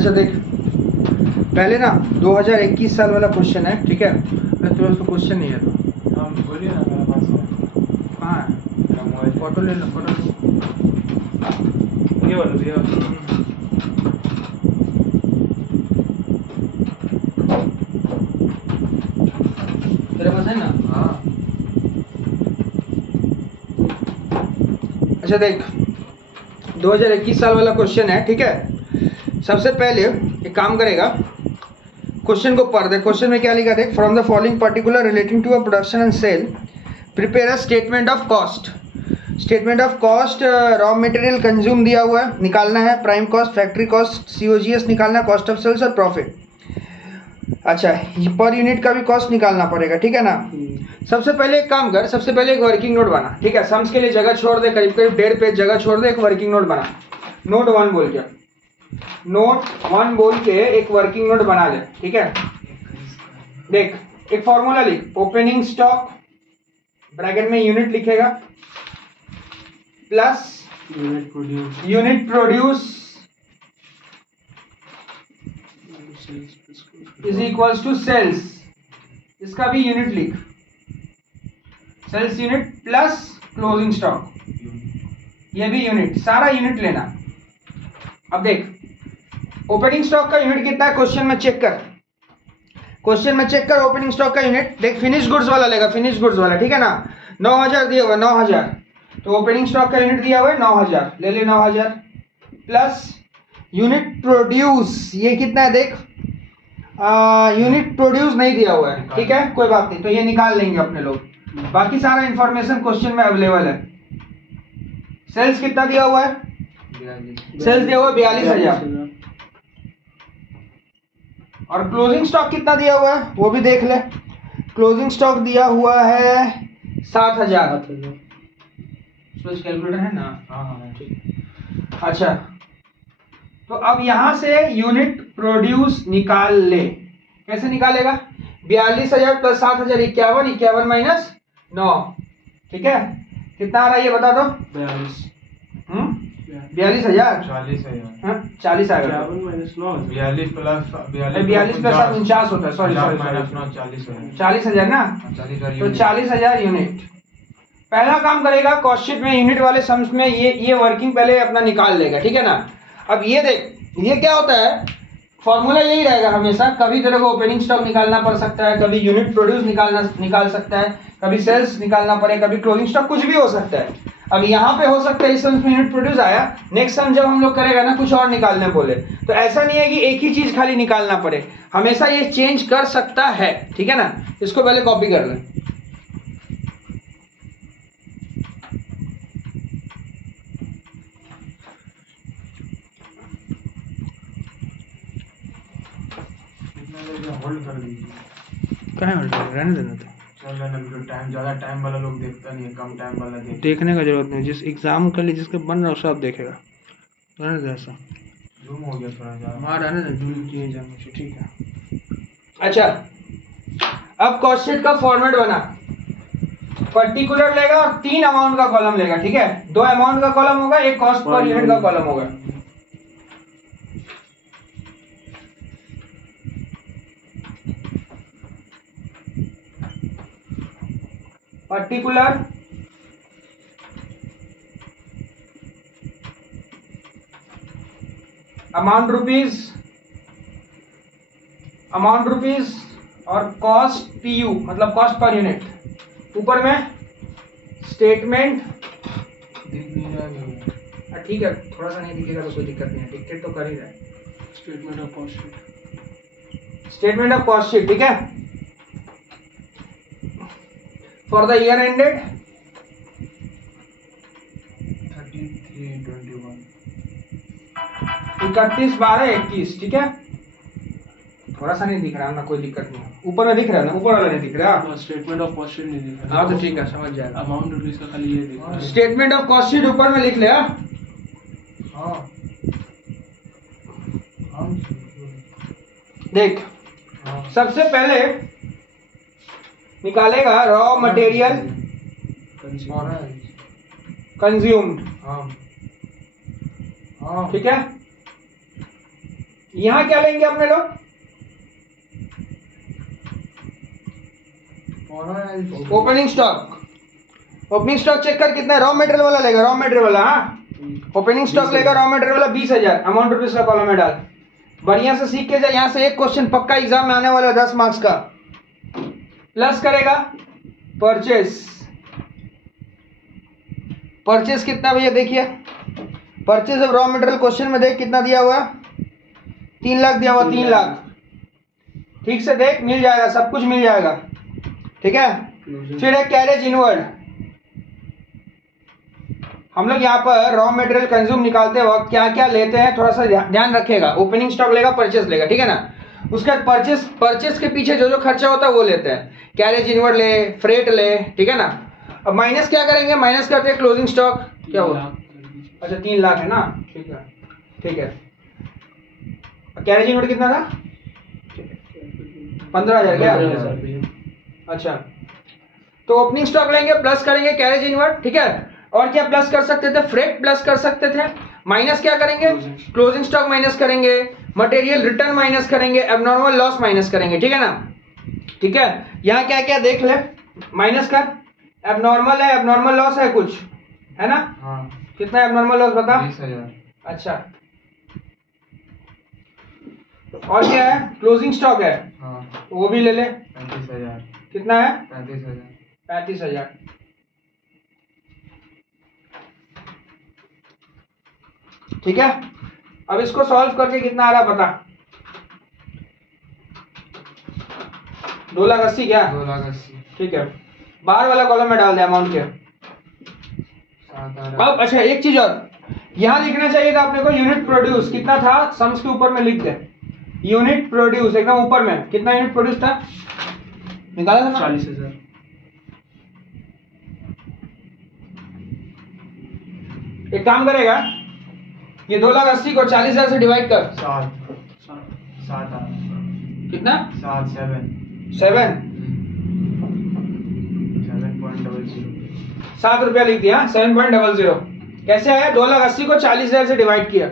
अच्छा देख, पहले ना 2021 साल वाला क्वेश्चन है, ठीक है। तुम्हें उसको क्वेश्चन नहीं है तो हम बोलिए ना, मेरे पास है। हाँ, मेरा मोबाइल फोटो ले लो, फोटो ये वाला भैया। तेरे पास है ना? हाँ। अच्छा देख, 2021 साल वाला क्वेश्चन है, ठीक है। सबसे पहले एक काम करेगा, क्वेश्चन को पढ़ दे। क्वेश्चन में क्या लिखा देख, from the following particular relating to a production and sale prepare a statement of cost. Statement of cost, raw material consume दिया हुआ है, निकालना है। Prime cost, factory cost, COGS निकालना है, कॉस्ट ऑफ सेल्स और प्रॉफिट। अच्छा, पर यूनिट का भी कॉस्ट निकालना पड़ेगा, ठीक है ना। सबसे पहले एक काम कर, सबसे पहले एक वर्किंग नोट बना, ठीक है। सम्स के लिए जगह छोड़ दे, करीब करीब 1.5 पेज जगह छोड़ दे, एक वर्किंग नोट बना। नोट 1 बोल के, नोट 1 बोल के एक वर्किंग नोट बना ले, ठीक है। देख, एक फॉर्मूला लिख, ओपनिंग स्टॉक ब्रैकेट में यूनिट लिखेगा plus unit produce is equals to sales. इसका भी यूनिट लिख, sales unit plus closing stock, ये भी यूनिट, सारा यूनिट लेना। अब देख, ओपनिंग स्टॉक का यूनिट कितना है क्वेश्चन में चेक कर, क्वेश्चन में चेक कर ओपनिंग स्टॉक का यूनिट। देख, फिनिश गुड्स वाला लेगा, फिनिश गुड्स वाला, ठीक है ना। 9000 दिया हुआ, 9000, तो ओपनिंग स्टॉक का यूनिट दिया हुआ है 9000, ले ले 9000 प्लस यूनिट प्रोड्यूस, ये कितना है देख, यूनिट प्रोड्यूस नहीं दिया हुआ है, ठीक है, कोई बात नहीं, तो ये निकाल लेंगे अपने लोग। बाकी सारा इंफॉर्मेशन क्वेश्चन में अवेलेबल है। सेल्स कितना दिया हुआ है, सेल्स दिया हुआ है 42,000, और क्लोजिंग स्टॉक कितना दिया हुआ है वो भी देख ले। क्लोजिंग स्टॉक दिया हुआ है 7,000। कैलकुलेटर है ना? हाँ ठीक। अच्छा, तो अब यहां से यूनिट प्रोड्यूस निकाल ले। कैसे निकालेगा? 42,000 प्लस 7,000 51, 51 माइनस 9, ठीक है। कितना आ रहा है ये बता दो? 42,000 40 आएगा। 42 प्लस 49 होता है, सॉरी 40,000 ना, तो 40,000 यूनिट। पहला काम करेगा, कॉस्ट शीट में यूनिट वाले सम्स में ये वर्किंग पहले अपना निकाल लेगा, ठीक है ना। अब ये देख, ये क्या होता है, फॉर्मूला यही रहेगा हमेशा। कभी तेरे को ओपनिंग स्टॉक निकालना पड़ सकता है, कभी यूनिट प्रोड्यूस निकाल सकता है, कभी सेल्स निकालना पड़े, कभी क्लोजिंग स्टॉक, कुछ भी हो सकता है। अब यहाँ पे हो सकता है इस सम में यूनिट प्रोड्यूस आया, नेक्स्ट सम जब हम लोग करेगा ना कुछ और निकालने बोले, तो ऐसा नहीं है कि एक ही चीज खाली निकालना पड़े, हमेशा ये चेंज कर सकता है, ठीक है ना। इसको पहले कॉपी कर ले। होल्ड कर दीजिए। कहाँ होल्ड कर, रहने देना तो। टाइम ज़्यादा टाइम वाला लोग देखता नहीं है, कम टाइम वाला देखने का जरूरत नहीं, जिस एग्जाम के लिए जिसके बन रहा है सब देखेगा, रहने दे ऐसा। जूम हो गया थोड़ा ज़्यादा। हाँ रहने दे, जूम किए जाने, ठीक है। अच्छा, अब कॉस्ट शीट का फॉर्मेट बना, पर्टिकुलर लेगा और 3 अमाउंट का कॉलम लेगा, ठीक है। 2 अमाउंट का कॉलम होगा, एक कॉस्ट पर यूनिट का कॉलम होगा। पर्टिकुलर अमाउंट रुपीज और कॉस्ट पीयू मतलब कॉस्ट पर यूनिट। ऊपर में स्टेटमेंट, ठीक है, थोड़ा सा नहीं दिखेगा तो कोई दिक्कत नहीं है, डिक्टेट तो कर ही रहा है। स्टेटमेंट ऑफ कॉस्ट शीट, ठीक है, फॉर द ईयर एंडेड 31/12/21, ठीक है। थोड़ा सा नहीं दिख रहा ना, कोई दिक्कत नहीं है। ऊपर में दिख रहा है ना, ऊपर वाला नहीं दिख रहा, स्टेटमेंट ऑफ कॉस्ट शीट नहीं दिख रहा। हाँ तो ठीक है, समझ जाएगा। अमाउंट रुपीज का खाली ये दिख रहा है। स्टेटमेंट ऑफ कॉस्ट शीट ऊपर में लिख ले। देख, सबसे पहले निकालेगा रॉ मटेरियल कंज्यूम्ड, ठीक है। यहां क्या लेंगे अपने लोग? Opening stock. Opening stock check कर कितना है, रॉ मटेरियल वाला लेगा, रॉ मटेरियल वाला। हाँ, ओपनिंग स्टॉक लेगा रॉ मटेरियल वाला 20,000, अमाउंट रुपीज का कॉलम में डाल। बढ़िया से सीख के जा, यहां से एक क्वेश्चन पक्का एग्जाम में आने वाला है 10 मार्क्स का। प्लस करेगा परचेस। परचेस कितना भैया देखिए, purchase of raw material question में देख कितना दिया हुआ, 3 लाख दिया हुआ, 3 लाख। ठीक से देख, मिल जाएगा, सब कुछ मिल जाएगा। ठीक है, फिर है कैरेज इनवर्ड। हम लोग यहाँ पर रॉ मटेरियल कंज्यूम निकालते वक्त क्या क्या लेते हैं थोड़ा सा ध्यान रखिएगा। ओपनिंग स्टॉक लेगा, परचेस लेगा, ठीक है ना। उसके बाद परचेस के पीछे जो जो खर्चा होता है वो लेते हैं। कैरेज इनवर्ड ले, फ्रेट ले, ठीक है ना। अब माइनस क्या करेंगे, माइनस करते हैं क्लोजिंग स्टॉक, क्या हुआ? अच्छा 3 लाख है ना, ठीक है ठीक है। कैरेज इनवर्ड कितना था? 15,000 क्या? अच्छा, तो ओपनिंग स्टॉक लेंगे, प्लस करेंगे कैरेज इनवर्ड, ठीक है। और क्या प्लस कर सकते थे? फ्रेट प्लस कर सकते थे। माइनस क्या करेंगे? क्लोजिंग स्टॉक माइनस करेंगे, मटेरियल रिटर्न माइनस करेंगे, एबनॉर्मल लॉस माइनस करेंगे, ठीक है ना। ठीक है, यहाँ क्या क्या देख ले, माइनस कर। एबनॉर्मल है, एबनॉर्मल लॉस है कुछ, है ना। हाँ। कितना एबनॉर्मल लॉस बता? 20,000। अच्छा, और क्या है? क्लोजिंग स्टॉक है, हाँ। वो भी ले ले। 35,000। कितना है? 35,000। 35,000। ठीक है, अब इसको सॉल्व करके कितना आ रहा बता। 2,80,000 क्या? 2,80,000। ठीक है, बाहर वाला कॉलम में डाल दे अमाउंट के। 7,000। अब अच्छा एक चीज और, यहां लिखना चाहिए था अपने को यूनिट प्रोड्यूस कितना था, सम्स के ऊपर में लिख दे। यूनिट प्रोड्यूस एकदम ऊपर में कितना यूनिट प्रोड्यूस था, निकाला था ना? 40,000। एक काम करेगा, ये 2,80,000 को 40,000 से डिवाइड कर। 7 कितना? 7 7 7 7.00। 7 रुपया लिख दिया, 7.00। कैसे आया? 2,80,000 को 40,000 से डिवाइड किया।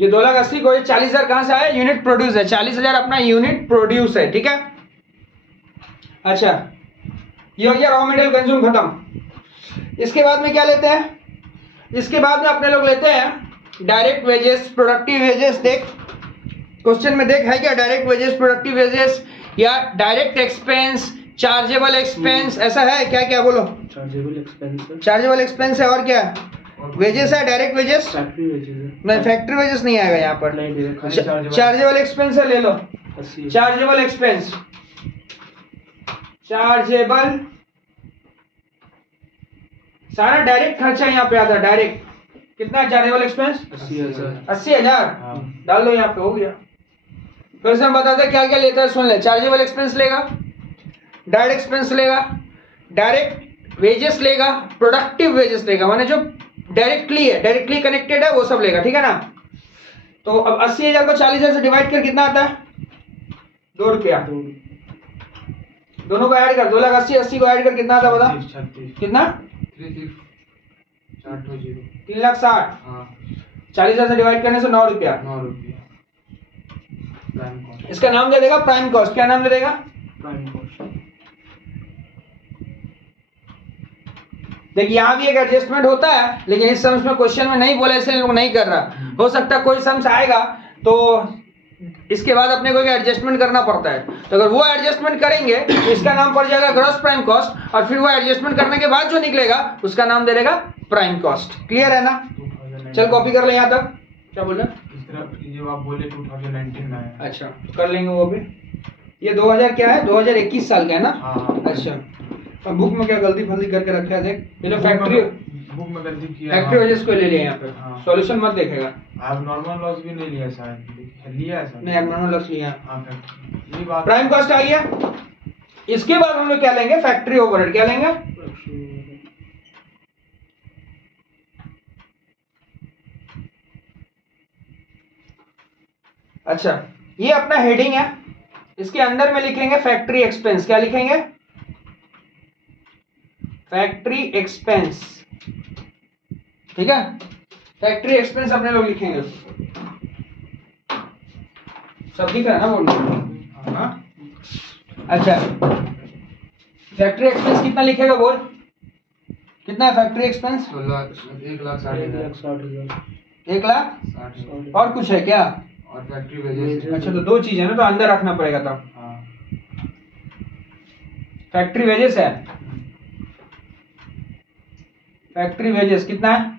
ये 2,80,000 को, ये 40,000 कहां से आया? यूनिट प्रोड्यूस है, 40,000 अपना यूनिट प्रोड्यूस है, ठीक है। अच्छा, ये हो गया रॉ मटेरियल कंज्यूम खत्म। इसके बाद में क्या लेते हैं? इसके बाद में अपने लोग लेते हैं डायरेक्ट वेजेस, प्रोडक्टिव वेजेस। देख क्वेश्चन में देख है क्या, डायरेक्ट वेजेस, प्रोडक्टिव वेजेस या डायरेक्ट एक्सपेंस, चार्जेबल एक्सपेंस, ऐसा है क्या? क्या बोलो? चार्जेबल एक्सपेंस है, चार्जेबल एक्सपेंस है, और क्या? वेजेस है, डायरेक्ट वेजेस फैक्ट्री वेजेस है। नहीं, फैक्ट्री वेजेस नहीं आएगा यहाँ पर। नहीं डायरेक्ट चार्जेबल एक्सपेंस है, ले लो 80। Chargeable expense. चार्जेबल सारा डायरेक्ट खर्चा यहाँ पे आता है, डायरेक्ट। कितना है चार्जेबल एक्सपेंस? 80,000। 80,000 हाँ। डाल दो यहाँ पे, हो गया। फिर से हम बताते हैं क्या क्या लेता है, सुन ले। चार्जेबल एक्सपेंस लेगा, डायरेक्ट एक्सपेंस लेगा, डायरेक्ट वेजेस लेगा, प्रोडक्टिव वेजेस लेगा, माने जो डायरेक्टली कनेक्टेड है वो सब लेगा, ठीक है ना। तो अब 80,000 को 40,000 से डिवाइड कर कितना आता है? 2 रुपया। दोनों को ऐड कर, 2,80,000 80 को ऐड कर कितना आता है बता? 36। कितना? 3,60,000। 3,60,000। हाँ। 40,000 से डिवाइड करने से 9 रुपया। 9 रुपया। Prime cost. इसका नाम दे देगा प्राइम कॉस्ट। क्या नाम दे देगा? Prime cost. देखिए यहाँ भी एक एडजस्टमेंट होता है, लेकिन इस सम्स में क्वेश्चन में नहीं बोला, इसलिए लोग नहीं कर रहा। हो सकता है कोई सम्स आएगा तो इसके बाद अपने को एडजस्टमेंट करना पड़ता है, तो अगर वो एडजस्टमेंट करेंगे तो इसका नाम पड़ जाएगा ग्रॉस प्राइम कॉस्ट, और फिर वो एडजस्टमेंट करने के बाद जो निकलेगा उसका नाम दे देगा प्राइम कॉस्ट। क्लियर है ना? 2019। चल कॉपी कर ले यहाँ तक। क्या बोल रहे? इस तरह जो आप बोले 2019 में है। अच्छा, कर लेंगे वो भी। ये 2000 क्या है? 2021 साल का है ना? हाँ। अच्छा, अब बुक में क्या गलती फलती करके रखा है देख। ये जो फैक्ट्री बुक में गलती किया। फैक्ट्री वजह को ले लिया यहाँ पे। हाँ। सॉल्यूशन मत देखेगा। आप नॉर्मल लॉस भी नहीं लिया शायद, लिया है सर। नहीं, एबनॉर्मल लॉस लिया। हाँ फैक्ट्री, ये बात। प्राइम कॉस्ट आ गया। इसके बाद हम लोग क्या लेंगे? Factory overhead. क्या लेंगे? अच्छा, ये अपना हेडिंग है, इसके अंदर में लिखेंगे फैक्ट्री एक्सपेंस। क्या लिखेंगे? फैक्ट्री एक्सपेंस, ठीक है। फैक्ट्री एक्सपेंस अपने लोग लिखेंगे। सब दिख रहा है ना बोर्ड में? हाँ अच्छा, फैक्ट्री एक्सपेंस कितना लिखेगा बोल, कितना है फैक्ट्री एक्सपेंस? 1,60,000 1,60,000। और कुछ है क्या? और फैक्ट्री वेजेस। अच्छा तो दो चीज है ना, तो अंदर रखना पड़ेगा तब। हाँ फैक्ट्री वेजेस है, फैक्ट्री वेजेस कितना है?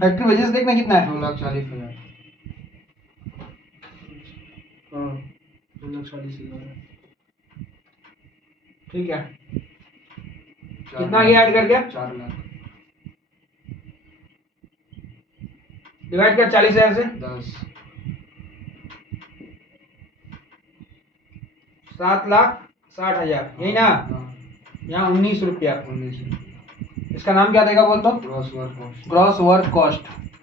फैक्ट्री वेजेस देखना कितना है? 2,40,000। हाँ 2,40,000 ठीक है, कितना ये ऐड कर दिया? 4 लाख। डिवाइड कर 40,000 से, 10। 7,60,000 यही ना? हाँ, यहाँ 19 रुपया। 19 रुपये। इसका नाम क्या देगा बोल तो? Gross work cost. Gross work cost.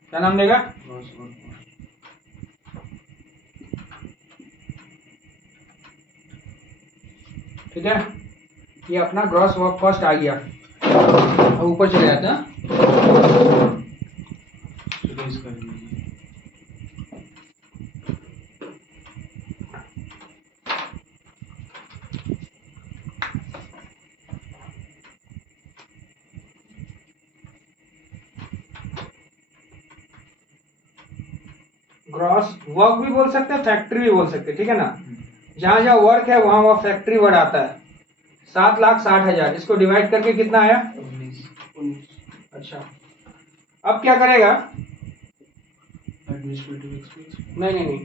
क्या नाम देगा? Gross work cost. ठीक है, ये अपना ग्रॉस वर्क कॉस्ट आ गया। अब ऊपर चले जाते हैं। रिलीज कर दीजिए। ग्रॉस वर्क भी बोल सकते हैं, फैक्ट्री भी बोल सकते हैं, ठीक है ना? जहां जहां वर्क है वहां वहां फैक्ट्री वर्ड आता है। 7,60,000 इसको डिवाइड करके कितना आया? 19। अच्छा, अब क्या करेगा? Administrative expense. नहीं,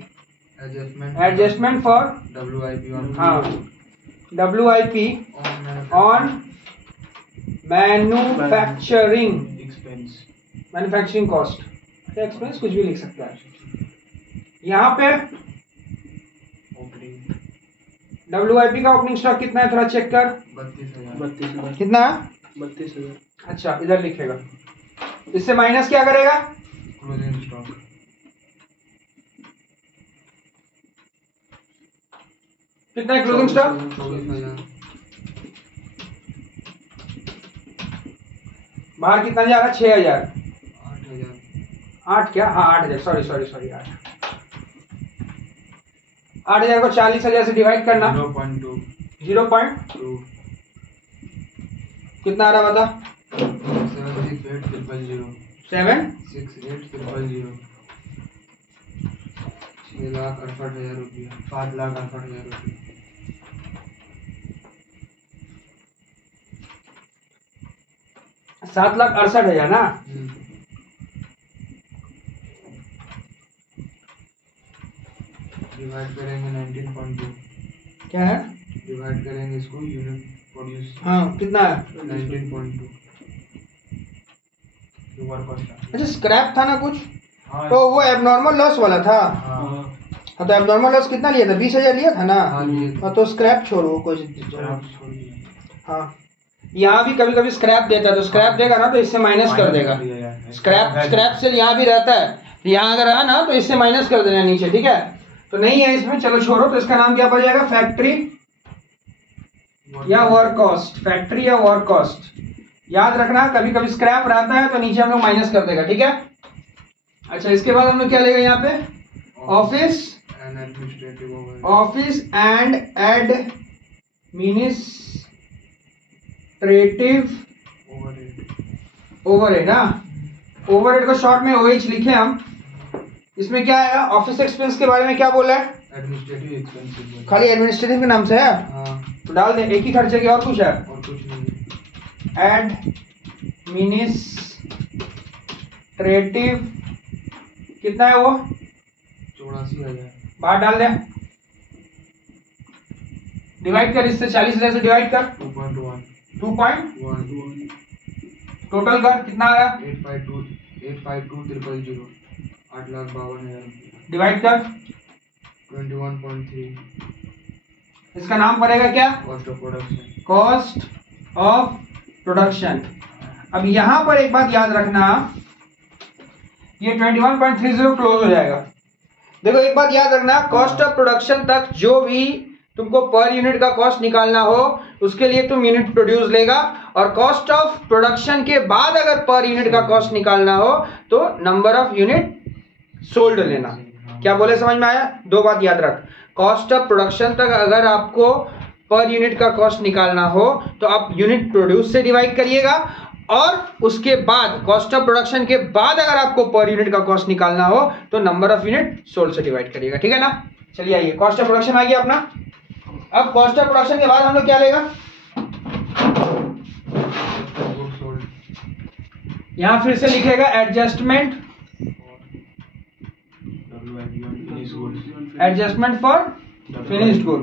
adjustment. Adjustment for WIP on. हाँ WIP on manufacturing expense. Manufacturing cost. Expense कुछ भी लिख सकता है। यहाँ पे ओपनिंग WIP का ओपनिंग स्टॉक कितना है थोड़ा चेक कर। 32,000। 32,000। कितना? 32,000। अच्छा इधर लिखेगा, इससे माइनस क्या करेगा? Closing stock. कितना है क्लोजिंग स्टॉक? 24,000। बाहर कितना जा रहा है? 6,000। 8,000। 8 क्या? हाँ 8,000, सॉरी 8,000 को 40,000 से डिवाइड करना। 0.2। 0.2 कितना आ रहा बता? 768,000। 7 6,8,000। 6,68,000 रुपया। 7,68,000 रुपया। सात लाख 68,000 ना? डिवाइड करेंगे 19.2। क्या है? डिवाइड करेंगे इसको यूनिट प्रोड्यूस। हाँ कितना है? 19.2। ऊपर कॉस्ट। अच्छा स्क्रैप था ना कुछ, हाँ तो वो एबनॉर्मल लॉस वाला था। हाँ हाँ तो एबनॉर्मल लॉस कितना लिया था? 20,000 लिया था ना? हाँ लिए थे। हाँ तो स्क्रैप छोड़ो कुछ। खराब छोड़ दिया। हाँ यहाँ भी कभी कभी स्क्रैप देता है, तो स्क्रैप देगा ना तो इससे माइनस कर देगा। स्क्रैप से यहाँ भी रहता है, यहाँ अगर है ना तो इससे माइनस कर देना नीचे, ठीक है? तो नहीं है इसमें, चलो छोड़ो। तो इसका नाम क्या पड़ जाएगा? फैक्ट्री या वर्क कॉस्ट। फैक्ट्री या वर्क कॉस्ट याद रखना, कभी कभी स्क्रैप रहता है तो नीचे हम लोग माइनस कर देगा, ठीक है? अच्छा इसके बाद हम लोग क्या लेगा यहाँ पे? Office and administrative overhead. ना ओवरहेड को शॉर्ट में OH लिखे हम। इसमें क्या आएगा? ऑफिस एक्सपेंस के बारे में क्या बोला है? Administrative expenses. खाली एडमिनिस्ट्रेटिव के नाम से है हाँ तो डाल दे, एक ही खर्चे की, और कुछ है? और कुछ नहीं। एडमिनिस्ट्रेटिव कितना है वो? 84,000। बाहर डाल दे, डिवाइड कर इससे, 40,000 से डिवाइड कर। 2.1। 2.1 टोटल कर कितना आ रहा? 852,000। 8,52,000 डिवाइड कर। 21.3। इसका नाम पड़ेगा क्या? Cost of production. Cost of production. अब यहां पर एक बात याद रखना, ये 21.30 क्लोज हो जाएगा। देखो एक बात याद रखना, कॉस्ट ऑफ प्रोडक्शन तक जो भी तुमको पर यूनिट का कॉस्ट निकालना हो, उसके लिए तुम यूनिट प्रोड्यूस लेगा, और कॉस्ट ऑफ प्रोडक्शन के बाद अगर पर यूनिट का कॉस्ट निकालना हो तो नंबर ऑफ यूनिट सोल्ड लेना। क्या बोले, समझ में आया? दो बात याद रख, कॉस्ट ऑफ प्रोडक्शन तक अगर आपको पर यूनिट का कॉस्ट निकालना हो तो आप यूनिट प्रोड्यूस से डिवाइड करिएगा, और उसके बाद कॉस्ट ऑफ प्रोडक्शन के बाद अगर आपको पर यूनिट का कॉस्ट निकालना हो तो नंबर ऑफ यूनिट सोल्ड से डिवाइड करिएगा। ठीक है ना? चलिए आइए, कॉस्ट ऑफ प्रोडक्शन आ गया अपना। अब कॉस्ट ऑफ प्रोडक्शन के बाद हम लोग क्या लेगा, यहां फिर से लिखेगा adjustment, adjustment for finished good.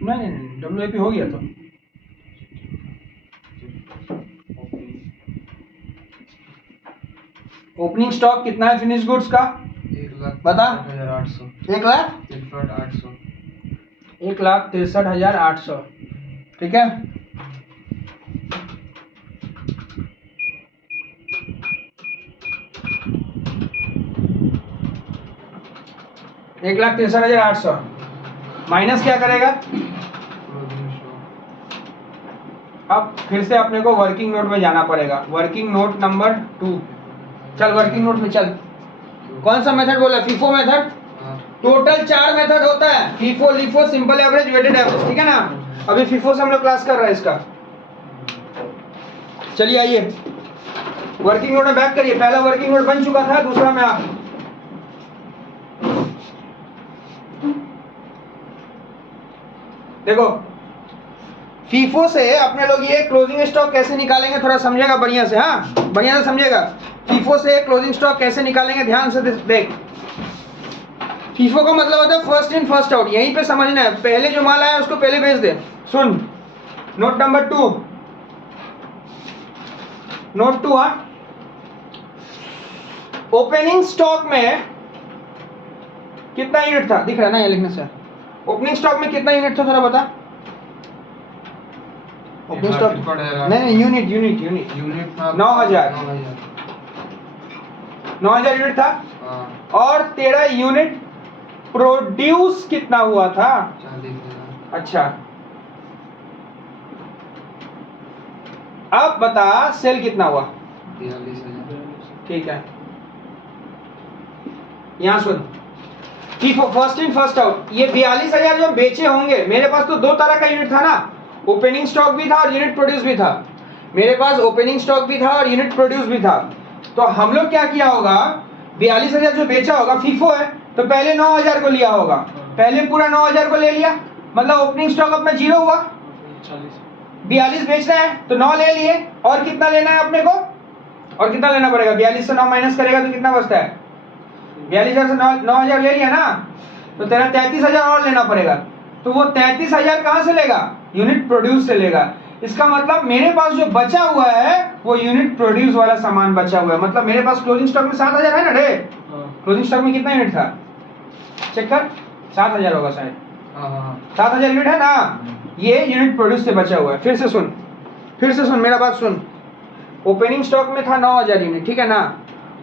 नहीं, WIP हो गया तो ओपनिंग स्टॉक कितना है फिनिश गुड्स का? 1,63,800 बता। 1,63,800 1,63,800। ठीक है, एक 1,63,800 माइनस क्या करेगा? अब फिर से अपने को वर्किंग नोट में जाना पड़ेगा, वर्किंग नोट नंबर 2। चल वर्किंग नोट में चल। कौन सा मेथड बोला? FIFO method. टोटल 4 मेथड होता है, FIFO, LIFO, simple average, weighted average. ठीक है ना? अभी फीफो से हम लोग क्लास कर रहे हैं इसका। चलिए आइए वर्किंग नोट में बैक करिए। पहला वर्किंग नोट बन चुका था, दूसरा में आप देखो, फीफो से अपने लोग ये क्लोजिंग स्टॉक कैसे निकालेंगे थोड़ा समझेगा बढ़िया से। हाँ, बढ़िया से समझेगा। फीफो से क्लोजिंग स्टॉक कैसे निकालेंगे, ध्यान से देख। फीफो का मतलब होता है फर्स्ट इन फर्स्ट आउट, यहीं पे समझना है। पहले जो माल आया उसको पहले बेच दे। सुन, नोट नंबर 2, नोट 2। हाँ, ओपनिंग स्टॉक में कितना यूनिट था? दिख रहा है ना ये लिखने से? ओपनिंग स्टॉक में कितना यूनिट था थोड़ा बता। ओपनिंग स्टॉक नहीं, यूनिट यूनिट यूनिट यूनिट था 9,000 यूनिट था। और तेरा यूनिट प्रोड्यूस कितना हुआ था? 40,000। अच्छा, अब बता सेल कितना हुआ? 42,000। ठीक है, यहां सुन, फर्स्ट इन फर्स्ट आउट, ये 42,000 जो बेचे होंगे, मेरे पास तो दो तरह का यूनिट था ना, ओपनिंग स्टॉक भी था और यूनिट प्रोड्यूस भी था। मेरे पास ओपनिंग स्टॉक भी था और यूनिट प्रोड्यूस भी था। तो हम लोग क्या किया होगा, 42,000 जो बेचा होगा, फीफो है तो पहले 9,000 को लिया होगा, पहले पूरा 9,000 को ले लिया, मतलब ओपनिंग स्टॉक अपना 0 हुआ। 42 बेचना है तो 9 ले लिए, और कितना लेना है अपने को, और कितना लेना पड़ेगा? 42 से 9 माइनस करेगा तो कितना बचता है? 42,000 से 9,000 ले लिया ना, तो तेरा 33,000 और लेना पड़ेगा। तो वो 33,000 कहां से लेगा? यूनिट प्रोड्यूस से लेगा। इसका मतलब मेरे पास जो बचा हुआ है वो यूनिट प्रोड्यूस वाला सामान बचा हुआ है। मतलब मेरे पास क्लोजिंग स्टॉक में 7,000 है ना रे? क्लोजिंग स्टॉक में कितना यूनिट था? चेक कर, 7,000 होगा शायद। 7,000 यूनिट है ना, ये यूनिट प्रोड्यूस से बचा हुआ है। फिर से सुन मेरा बात सुन। ओपनिंग स्टॉक में था 9,000 यूनिट, ठीक है ना,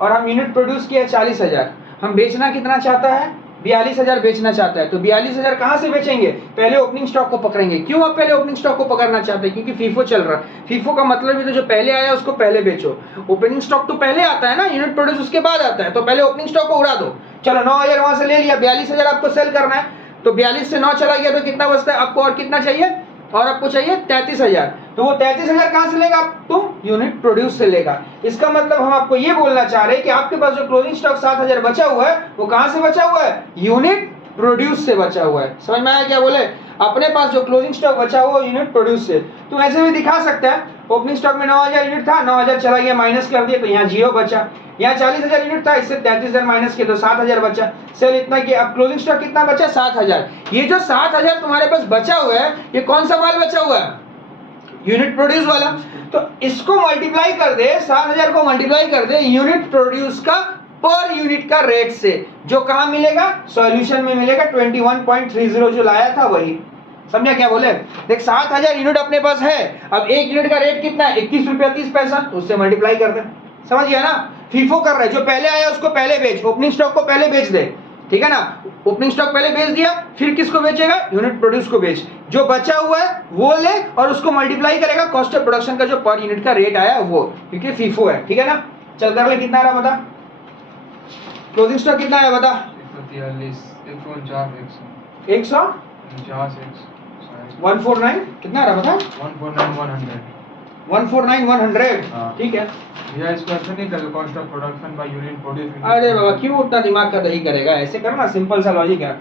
और हम यूनिट प्रोड्यूस किया 40,000। हम बेचना कितना चाहता है? 42,000 बेचना चाहता है। तो 42,000 कहां से बेचेंगे? पहले ओपनिंग स्टॉक को पकड़ेंगे। क्यों आप पहले ओपनिंग स्टॉक को पकड़ना चाहते हैं? क्योंकि फीफो चल रहा है। फीफो का मतलब भी तो जो पहले आया उसको पहले बेचो। ओपनिंग स्टॉक तो पहले आता है ना, यूनिट प्रोड्यूस उसके बाद आता है, तो पहले ओपनिंग स्टॉक को उड़ा दो। चलो 9,000 वहां से ले लिया, 42,000 आपको सेल करना है, तो 42 से 9 चला गया तो कितना बचता है आपको? और कितना चाहिए? और आपको चाहिए 33,000। तो वो 33,000 कहां से लेगा तुम? यूनिट प्रोड्यूस से लेगा। इसका मतलब हम आपको ये बोलना चाह रहे हैं कि आपके पास जो क्लोजिंग स्टॉक 7,000 बचा हुआ है वो कहां से बचा हुआ है? यूनिट प्रोड्यूस से बचा हुआ है। समझ में आया क्या बोले? अपने पास जो क्लोजिंग स्टॉक बचा हुआ है यूनिट प्रोड्यूस से। तो ऐसे भी दिखा सकता है, ओपनिंग स्टॉक में 9,000 यूनिट था, 9,000 चला गया, माइनस कर दिया तो यहाँ 0 बचा। यहाँ 40,000 यूनिट था, इससे 33,000 माइनस किया तो 7,000 बचा। सेल इतना कि अब क्लोजिंग स्टॉक कितना बचा? 7,000। ये जो 7,000 तुम्हारे पास बचा हुआ है, ये कौन सा माल बचा हुआ है? यूनिट प्रोड्यूस वाला। तो इसको मल्टीप्लाई कर दे, 7,000 को मल्टीप्लाई कर दे यूनिट प्रोड्यूस का पर यूनिट का रेट से, जो कहां मिलेगा? सॉल्यूशन में मिलेगा। 21.30 जो लाया था वही। समझा क्या बोले? देख 7,000 यूनिट अपने पास है, अब एक यूनिट का रेट कितना है? 21 रुपया 30 पैसा, उससे मल्टीप्लाई कर दे। समझ गया ना? फीफो कर रहे, जो पहले आया उसको पहले बेच, ओपनिंग स्टॉक को पहले बेच दे। ठीक है ना। ओपनिंग स्टॉक पहले बेच दिया, फिर किसको बेचेगा, यूनिट प्रोड्यूस को बेच, जो बचा हुआ है वो ले और उसको मल्टीप्लाई करेगा कॉस्ट ऑफ प्रोडक्शन का जो पर यूनिट का रेट आया वो, क्योंकि फीफो है, ठीक है ना। चल कर ले, कितना आ रहा बता, क्लोजिंग स्टॉक कितना आया बता, 100 149 कितना आ रहा बता, 149 हाँ। 100, ठीक है। भैया इसको ऐसे नहीं करो, cost of production by unit produce. अरे बाबा क्यों उतना दिमाग का दही करेगा, ऐसे करना, सिंपल सा लॉजिक है,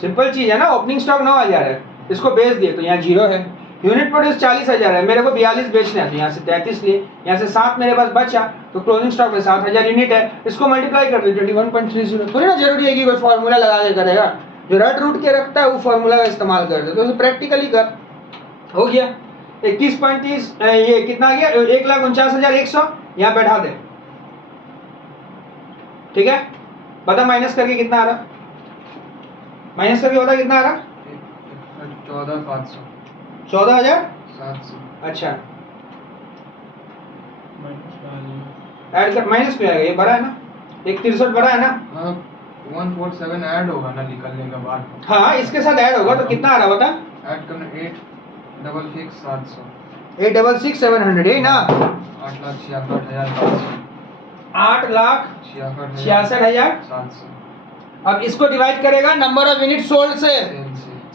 सिंपल चीज है ना। ओपनिंग स्टॉक 9000 है, इसको बेच दिए तो यहाँ 0 है, यूनिट प्रोड्यूस 40000 है, मेरे को 42 बेचना है तो यहाँ से 33 लिए, यहाँ से 7 मेरे पास बचा, तो क्लोजिंग स्टॉक में 7000 यूनिट है, इसको मल्टीप्लाई कर दे 21.30। थोड़ी ना जरूरी है कि कोई फॉर्मूला लगा के करेगा, जो रट रूट के रखता है वो फॉर्मूला का इस्तेमाल कर दे, तो उसे प्रैक्टिकली कर। हो गया 21.30, ये कितना आ गया, 1,49,100, यहाँ बैठा दे, ठीक है। बता माइनस करके कितना आ रहा, माइनस करके बता कितना आ रहा, 14,700। अच्छा ऐड कर, माइनस क्यों आएगा, ये बड़ा है ना, 163 बड़ा है ना, 147 ऐड होगा ना निकलने के बाद। हाँ इसके साथ ऐड होगा तो कितना आ रहा बता, ऐड करना 866,700, 866,700, यही ना, 8,66,700। 8,66,700। अब इसको डिवाइड करेगा नंबर ऑफ यूनिट सोल्ड से,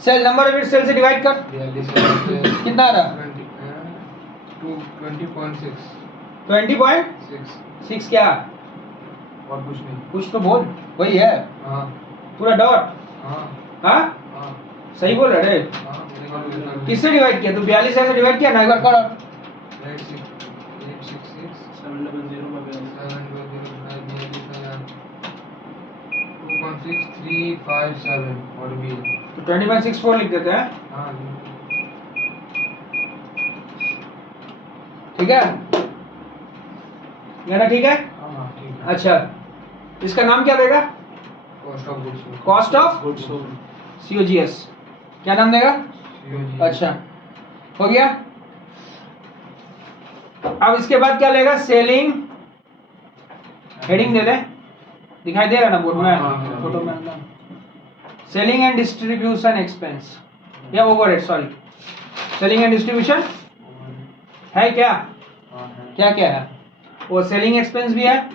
sale number of unit sale से डिवाइड कर, कितना आ रहा, 20.6 क्या, और कुछ नहीं, कुछ तो बोल, वही है हाँ पूरा डॉट, हाँ हाँ हाँ सही बोल रहे रे। हाँ, मेरे को भी बता। किससे डिवाइड किया तू, 42 से डिवाइड किया ना, एक बार कर। 2.6357 और भी है। तो 20.64 लिख देते हैं, हाँ ठीक है, ये ना, ठीक है। हाँ ठीक है। अच्छा इसका नाम क्या देगा, cost of goods, cost of goods sold. COGS, क्या नाम देगा, अच्छा हो गया। अब इसके बाद क्या लेगा, सेलिंग, हेडिंग दे दे, दिखाई दे रहा ना बोर्ड में, हाँ। फोटो में, सेलिंग एंड डिस्ट्रीब्यूशन एक्सपेंस या overhead, sorry, selling and distribution है क्या, क्या क्या है वो, सेलिंग एक्सपेंस भी है,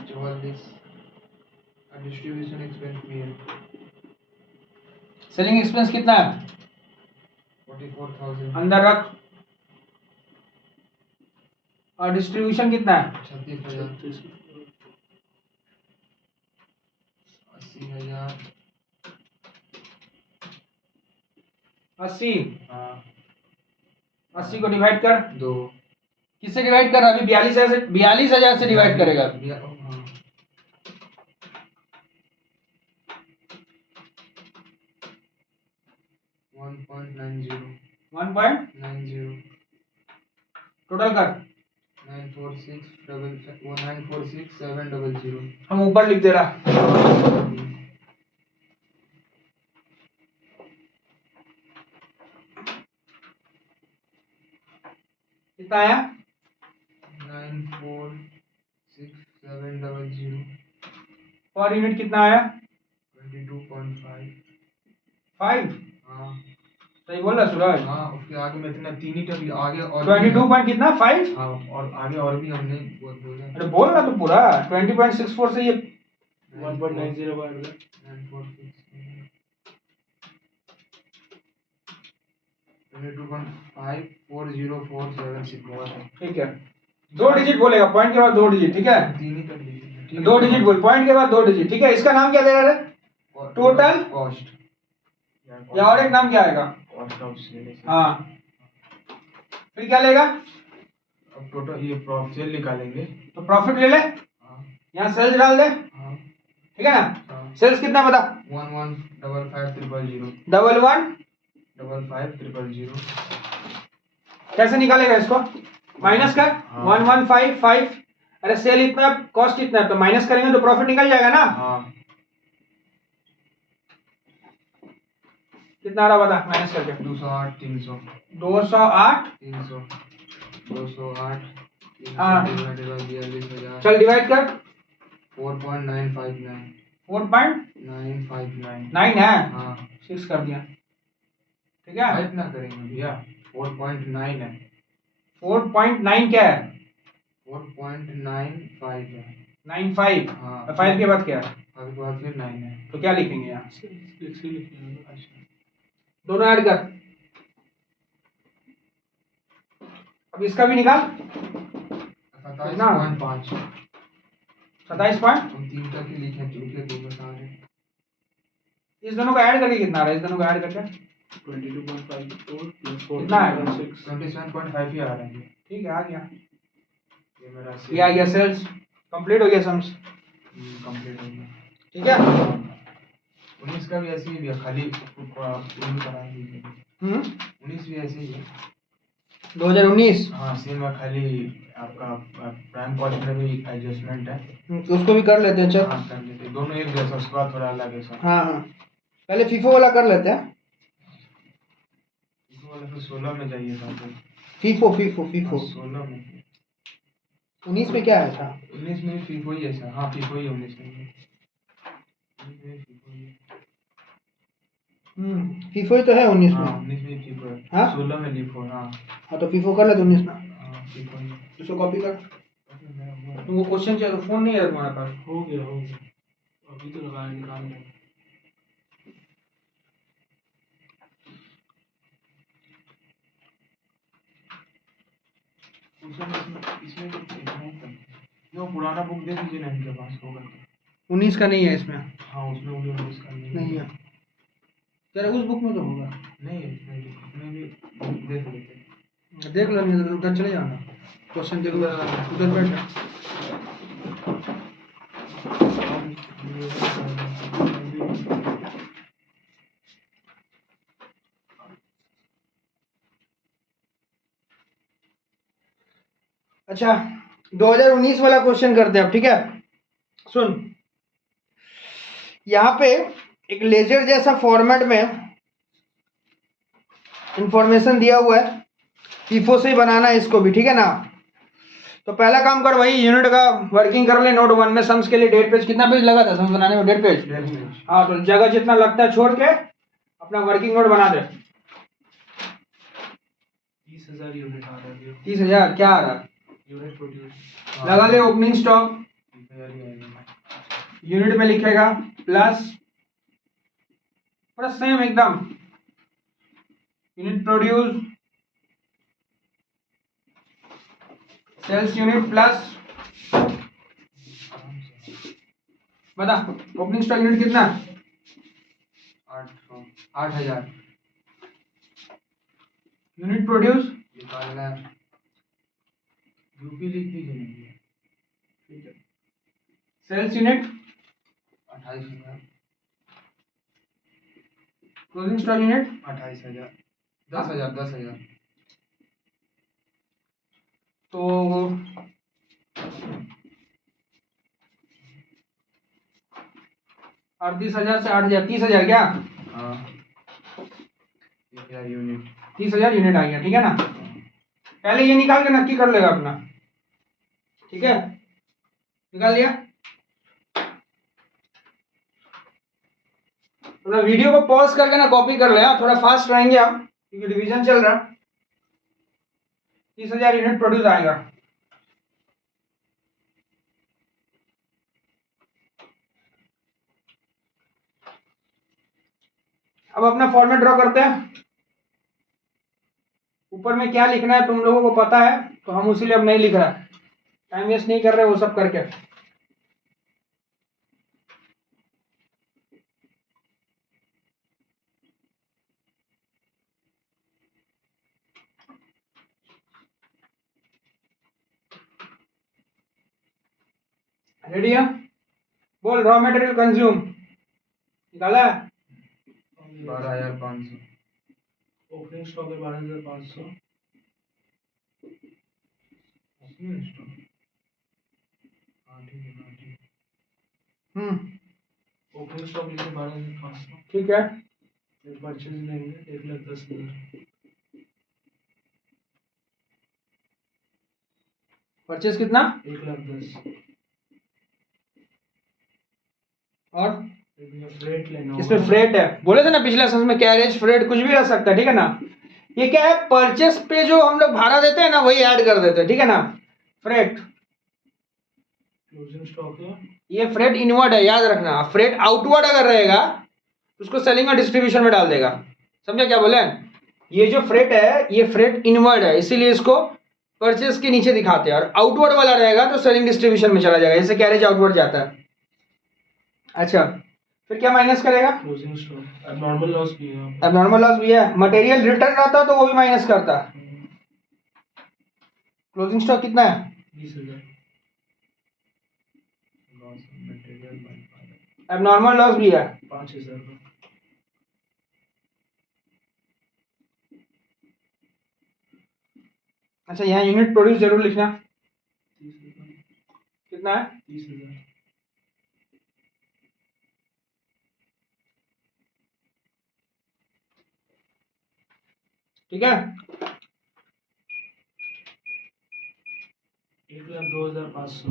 डिस्ट्रीब्यूशन एक्सपेंस भी है। सेलिंग एक्सपेंस कितना है, 44,000। अंदर रख, और डिस्ट्रीब्यूशन कितना है, 36,000। 80,000। 80, हाँ 80 को डिवाइड कर, 2। किससे डिवाइड कर रहा, अभी 42,000 से डिवाइड करेगा, हाँ 1.90 टोटल कर, 946,700। हम ऊपर लिख दे रहा, कितना आया, 946,700। पर यूनिट कितना आया, 22.5। 5, हाँ सही बोल रहा सूरज, हाँ, उसके आगे में इतना 3 ही टर्म आगे और 22 पॉइंट कितना, 5, हाँ, और आगे और भी हमने बोला। अरे बोल रहा तो पूरा 20.64 से ये 1.90 बार 22.540476 ठीक है, 2 डिजिट बोलेगा, पॉइंट के बाद 2 डिजिट, ठीक है, 3 ही कर लीजिए। 2 डिजिट बोल, पॉइंट के बाद 2 डिजिट, ठीक है। इसका नाम क्या दे रहा है, टोटल कॉस्ट या और एक नाम क्या आएगा, कॉस्ट ऑफ सेल। हाँ फिर क्या लेगा, अब टोटल ये सेल निकालेंगे। तो प्रॉफिट ले ले, हाँ यहाँ सेल्स डाल दे, हाँ ठीक है ना। हाँ। सेल्स कितना बता, 1155,000। 1155,000, कैसे निकालेगा इसको, माइनस कर, हाँ। 1155, अरे सेल इतना, कॉस्ट इतना है, तो माइनस करेंगे तो प्रॉफिट निकल जाएगा ना, हाँ कितना आ रहा बता, माइनस करके, 208 300 208, 300 208 हाँ। 300 42,000। चल डिवाइड कर, 4.959 4.9 959 है, हाँ 6 कर दिया, ठीक है। 5 ना करेंगे भैया 4.9 है 4.9 क्या है? 4.95 है 95, हाँ 5 के बाद क्या है? अभी के बाद फिर 9 है तो क्या लिखेंगे यहाँ? सिक्स ही लिखिए। अच्छा दोनों ऐड कर, अब इसका भी निकाल। 27.5 27 हम 3 तक ही लिखे क्योंकि 2 बता रहे इस दोनों को ऐड करके कितना आ रहा है? इस दोनों को ऐड करके 22.54 प्लस कितना आएगा? 4.6 27.5 ही आ रहा है ठीक है, आ गया, ये मेरा ये आ गया, सेल्स कंप्लीट हो गया, सम्स, कंप्लीट हो गया ठीक है। 19 का भी ऐसे ही है खाली पूरी करा दीजिए 19 भी ऐसे ही है 2019 हाँ सेम है खाली आपका प्राइम कॉस्ट में भी एडजस्टमेंट है तो उसको भी कर लेते हैं, चल। हाँ कर लेते हैं। दोनों एक जैसा उसके बाद थोड़ा अलग है सर हाँ हाँ, पहले फीफो वाला कर लेते हैं। इसको वाला फिर 16 में चाहिए था तो फीफो फीफो फीफो 16 में 19 में क्या आया था? 19 में भी फीफो ही है सर हाँ फीफो ही है 19 में भी 19 में भी फीफो ही है फीफो ही तो है 19 हाँ में। 19 में भी फीफो है हाँ 16 में लीफो हाँ हाँ, तो फीफो कर ले 19 में, हाँ फीफो ही है उसको कॉपी कर। मेरा हुआ है। तुमको क्वेश्चन चाहिए तो फोन नहीं है तुम्हारे पास? हो गया अभी तो लगाया निकाल रहे हैं। इसमें इतना ही था जो पुराना बुक दे दीजिए ना इनके पास होगा तो 19 का नहीं है इसमें, हाँ उसमें भी 19 का नहीं है, तेरा उस बुक में तो होगा, नहीं है इसमें भी देख लेते हैं देख लो, नहीं तो उधर चले जाना, क्वेश्चन देख लो, उधर बैठ जा। अच्छा, 2019 वाला क्वेश्चन करते हैं अब, ठीक है। सुन, यहाँ पे एक लेजर जैसा फॉर्मेट में इंफॉर्मेशन दिया हुआ है, फीफो से ही बनाना है इसको भी, ठीक है ना। तो पहला काम कर, वही यूनिट का वर्किंग कर ले। नोट 1 में सम्स के लिए 1.5 पेज, कितना पेज लगा था सम्स बनाने में? 1.5 पेज। हाँ, तो जगह जितना लगता है छोड़ के अपना वर्किंग नोट बना दे। 30,000 यूनिट आ रहा है 30,000 क्या आ रहा है? Unit produce. लगा ले ओपनिंग स्टॉक, यूनिट में लिखेगा प्लस, पूरा सेम एकदम, unit produce, sales unit plus, बता ओपनिंग स्टॉक यूनिट कितना? 8,000 यूनिट प्रोड्यूस निकालना है यूपी लिख दीजिए ना भैया ठीक है। Sales unit 28,000 closing stock unit 28,000 10,000 तो 38,000 से 8,000, 30,000 क्या? हाँ 30,000 यूनिट 30,000 यूनिट आ गया, ठीक है ना। पहले ये निकाल के नक्की कर लेगा अपना, ठीक है, निकाल लिया। थोड़ा वीडियो को पॉज करके ना कॉपी कर ले, हाँ थोड़ा फास्ट रहेंगे हम क्योंकि रिवीजन चल रहा। 30,000 यूनिट प्रोड्यूस आएगा। अब अपना फॉर्मेट ड्रॉ करते हैं। ऊपर में क्या लिखना है तुम लोगों को पता है, तो हम उसीलिए अब नहीं लिख रहा, टाइम वेस्ट नहीं कर रहे वो सब करके। रेडी है? बोल, रॉ मटेरियल कंज्यूम निकाला है? 12,500 ओपनिंग स्टॉक है 12,500। ओपनिंग स्टॉक हाँ ठीक है हाँ ठीक है ओपनिंग स्टॉक लिखे 12,500। ठीक है। फिर परचेज लेंगे 1,10,000। परचेज कितना? 1,10,000। और फ्रेट लेना इसमें होगा। फ्रेट है, बोले थे ना पिछले सेशन में, कैरेज फ्रेट कुछ भी रह सकता है, ठीक है ना। ये क्या है, परचेस पे जो हम लोग भाड़ा देते हैं ना वही ऐड कर देते हैं, ठीक है ना। फ्रेट, क्लोजिंग स्टॉक है। ये फ्रेट इनवर्ड है, याद रखना। फ्रेट आउटवर्ड अगर रहेगा उसको सेलिंग और डिस्ट्रीब्यूशन में डाल देगा, समझा क्या बोले। ये जो फ्रेट है ये फ्रेट इनवर्ड है, इसीलिए इसको परचेस के नीचे दिखाते हैं, और आउटवर्ड वाला रहेगा तो सेलिंग डिस्ट्रीब्यूशन में चला जाएगा, जैसे कैरेज आउटवर्ड जाता है। अच्छा, फिर क्या माइनस करेगा, क्लोजिंग स्टॉक। अब नॉर्मल लॉस भी है यहाँ पे। अब नॉर्मल लॉस भी है, मटेरियल रिटर्न रहता तो वो भी माइनस करता। क्लोजिंग स्टॉक कितना है, 20,000। लॉस मटेरियल बाय अब नॉर्मल लॉस भी है 5,000 का। अच्छा, यहाँ यूनिट प्रोड्यूस जरूर लिखना, 30,000। कितना है, 30,000। ठीक है। 1,02,500।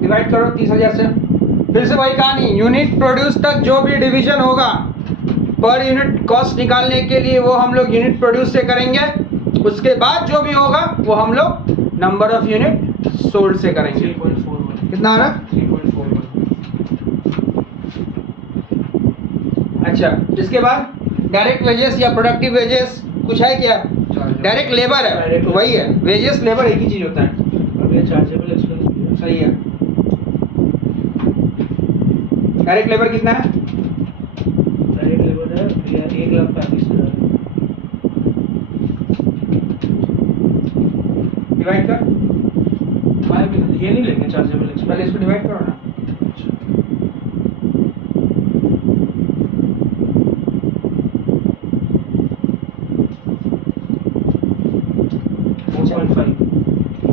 डिवाइड करो 30,000 से, फिर से वही कहानी, यूनिट प्रोड्यूस तक जो भी डिवीजन होगा पर यूनिट कॉस्ट निकालने के लिए वो हम लोग यूनिट प्रोड्यूस से करेंगे, उसके बाद जो भी होगा वो हम लोग नंबर ऑफ यूनिट सोल्ड से करेंगे। 3.41। कितना आ रहा, 3.41। अच्छा। इसके बाद डायरेक्ट वेजेस या प्रोडक्टिव वेजेस कुछ है क्या, डायरेक्ट लेबर है तो वही है, वेजेस लेबर एक ही चीज होता है, अब ये चार्जेबल एक्सपेंस भी है। सही है। डायरेक्ट लेबर कितना है, डायरेक्ट लेबर है भैया 1,35,000। डिवाइड कर, ये नहीं लेंगे चार्जेबल पहले एक्सपेंस। इसको डिवाइड करो ना।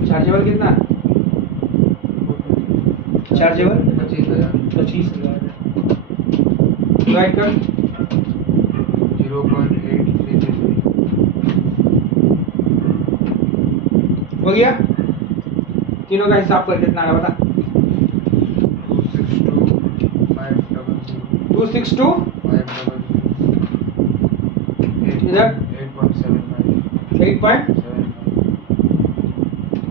चार्जेबल कितना है, चार्जेबल 25,000। डिवाइड कर, 0.8333 हो गया। तीनों का हिसाब कर कितना है बता, 262 इधर 8.75 8 पॉइंट,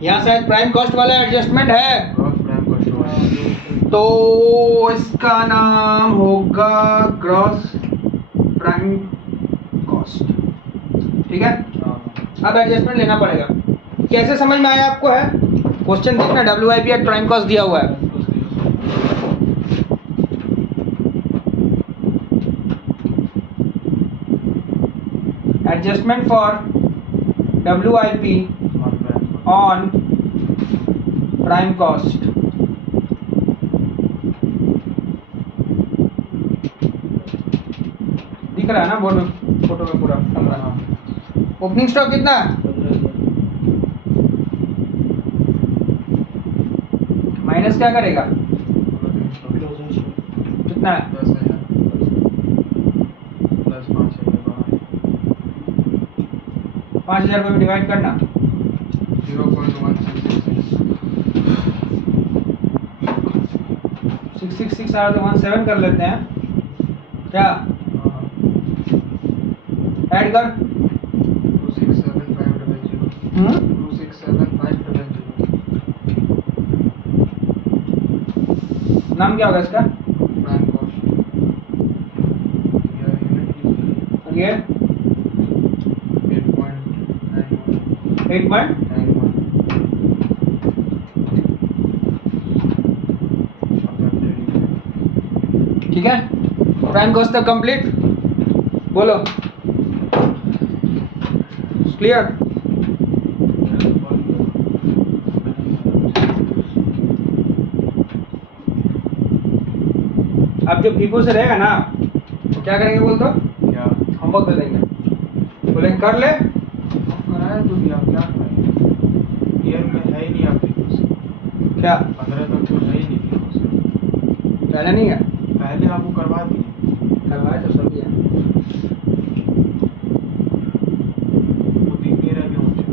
यहाँ शायद प्राइम कॉस्ट वाला एडजस्टमेंट है ग्रॉस प्राइम कॉस्ट हुआ तो इसका नाम होगा ग्रॉस प्राइम कॉस्ट, ठीक है। अब एडजस्टमेंट लेना पड़ेगा, कैसे समझ में आया आपको है, क्वेश्चन देखना, WIP एट प्राइम कॉस्ट दिया हुआ है। Adjustment for WIP on prime cost, दिख रहा है ना बोर्ड में, फोटो में पूरा ओपनिंग स्टॉक कितना है, 15,000। माइनस क्या करेगा, क्लोजिंग स्टॉक कितना है, 10,000 प्लस 5,000 5,000 को भी डिवाइड करना, 666 आया तो 17 कर लेते हैं क्या, ऐड कर 267,500 नाम क्या होगा इसका, प्राइम कॉस्ट ये 8 ठीक है। प्राइम कॉस्ट तक कंप्लीट, बोलो क्लियर। अब जो फीफो से रहेगा ना तो क्या करेंगे बोल तो, क्या होमवर्क दे देंगे, बोले कर ले, कराया तो भी आप क्या कराएंगे, ईयर में है ही नहीं आपके पास, क्या 15 तक तो है ही नहीं आपके पास। पहले नहीं है, पहले आपको करवा दिए, करवाए तो सभी है, वो दिख नहीं रहा कि मुझे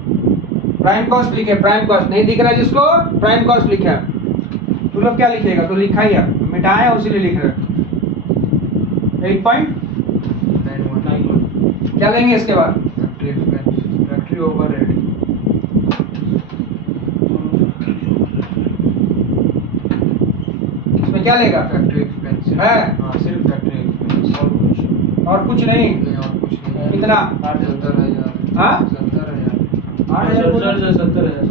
प्राइम कॉस्ट लिखे, प्राइम कॉस्ट नहीं दिख रहा है जिसको, प्राइम कॉस्ट लिखा है। तू लोग क्या लिखेगा, तो लिखा ही है, मिटाया है उसीलिए लिख रहे हैं। 8.91 क्या लेंगे इसके बाद? फैक्ट्री एक्सपेंस, फैक्ट्री ओवरहेड, इसमें क्या लेगा? फैक्ट्री एक्सपेंस है? हाँ सिर्फ फैक्ट्री एक्सपेंस और कुछ नहीं? नहीं और कुछ नहीं। कितना? 70,000 हाँ? 70,000 8,000 बोला? 70,000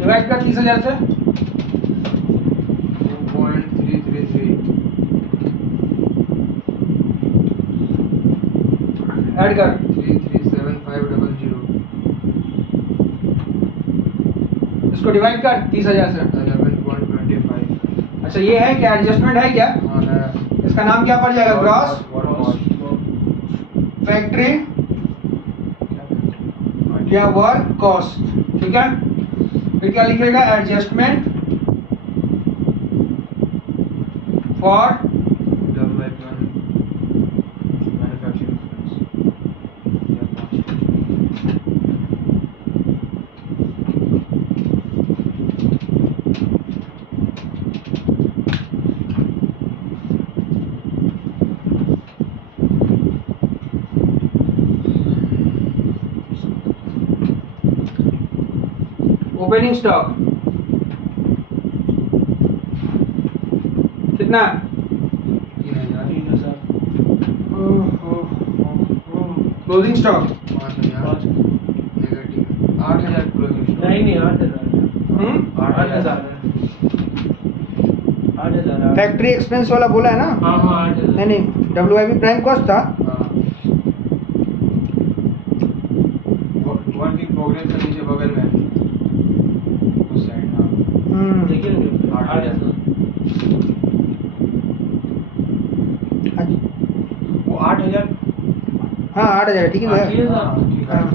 डिवाइड कर 30,000 से। 2.333 ऐड कर 337,500 इसको डिवाइड कर 30,000 से। 11.25 अच्छा ये है क्या, एडजस्टमेंट है क्या? हाँ है। इसका नाम क्या पड़ जाएगा? ग्रॉस फैक्ट्री या वर्क कॉस्ट, ठीक है। फिर क्या लिखेगा? Adjustment for manufacturing opening stock कितना? 3,000 closing stock 5,000 negative 8,000 closing stock नहीं 8,000 8,000 8,000 फैक्ट्री एक्सपेंस वाला बोला है ना? हाँ 8,000 नहीं WIP प्राइम कॉस्ट था। वर्क इन प्रोग्रेस के नीचे बगल में उस साइड हाँ देखिए ना 8,000 वो 8,000 हाँ 8,000 ठीक है। 8,000 हाँ, ठीक है। हाँ।